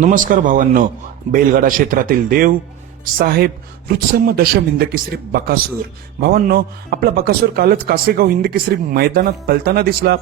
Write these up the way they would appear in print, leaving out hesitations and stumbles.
नमस्कार भावांनो, बैलगाडा क्षेत्रातील देव साहेब रुत्सम दशम हिंदकेसरी बकासूर. भावांनो, आपला बकासूर कालच कासेगाव हिंदकेसरी मैदानात पलताना दिसला,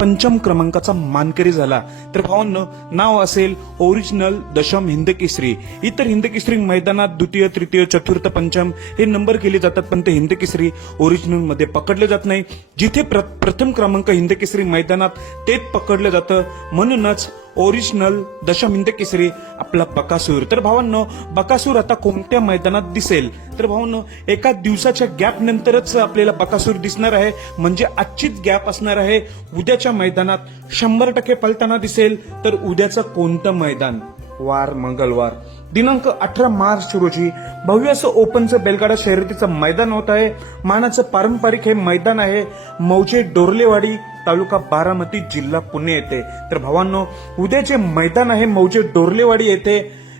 पंचम क्रमांकाचा मानकरी झाला. तर भावांनो, नाव असेल ओरिजिनल दशम हिंदकेसरी. इतर हिंदकेसरी मैदानात द्वितीय, तृतीय, चतुर्थ, पंचम हे नंबर केले जातात, पण ते हिंदकेसरी ओरिजिनल मध्ये पकडले जात नाही. जिथे प्रथम क्रमांक हिंदकेसरी मैदानात तेच पकडलं जातं, म्हणूनच ओरिजिनल दशम हिंदकेसरी आपला बकासूर. तर भावांनो, बकासूर आता कोणत्या मैदानात दिसेल? तर भावांनो, एका दिवसाच्या गॅप नंतरच आपल्याला बकासूर दिसणार आहे, म्हणजे आजचीच गॅप असणार आहे. उद्याच्या मैदानात 100% पलताना दिसेल. तर उद्याचं कोणतं मैदान? वार मंगळवार दिनांक 18 मार्च रोजी भव्य असं ओपनचं बैलगाडा शर्यतीचं मैदान होत आहे. मानाचं पारंपरिक हे मैदान आहे. मौजे डोरलेवाडी, तालुका बारामती, जिल्हा पुणे येथे. तर भावांनो, उद्याचे मैदान आहे मौजे डोरलेवाडी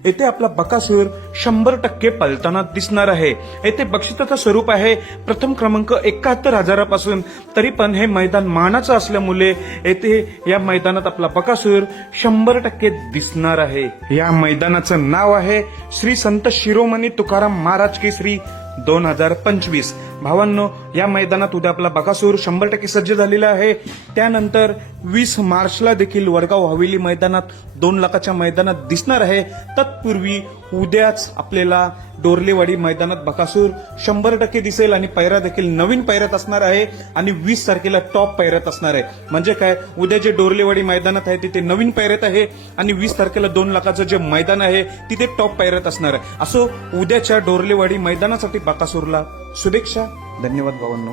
येथे आपला बकासूर 100% पलताना दिसणार आहे. येथे बक्षिसाचं स्वरूप आहे प्रथम क्रमांक 71,000 तरी पण हे मैदान मानाचं असल्यामुळे येथे या मैदानात आपला बकासूर 100% दिसणार आहे. या मैदानाचं नाव आहे श्री संत शिरोमणी तुकाराम महाराज केसरी 2025. भावांनो, या मैदानात उद्या आपला बकासूर 100% सज्ज झालेला आहे. त्यानंतर 20 मार्चला देखील वडगाव हवेली मैदानात 2 लाखाच्या मैदानात दिसणार आहे. तत्पूर्वी उद्याच आपल्याला डोरलेवाडी मैदानात बकासूर 100% दिसेल आणि पैरा देखील नवीन पैऱ्यात असणार आहे आणि 20 तारखेला टॉप पैऱ्यात असणार आहे. म्हणजे काय, उद्या जे डोरलेवाडी मैदानात आहे तिथे नवीन पैऱ्यात आहे आणि 20 तारखेला 2 लाखाचं जे मैदान आहे तिथे टॉप पैऱ्यात असणार आहे. असो, उद्याच्या डोरलेवाडी मैदानासाठी बकासूरला शुभेच्छा. धन्यवाद भावांनो.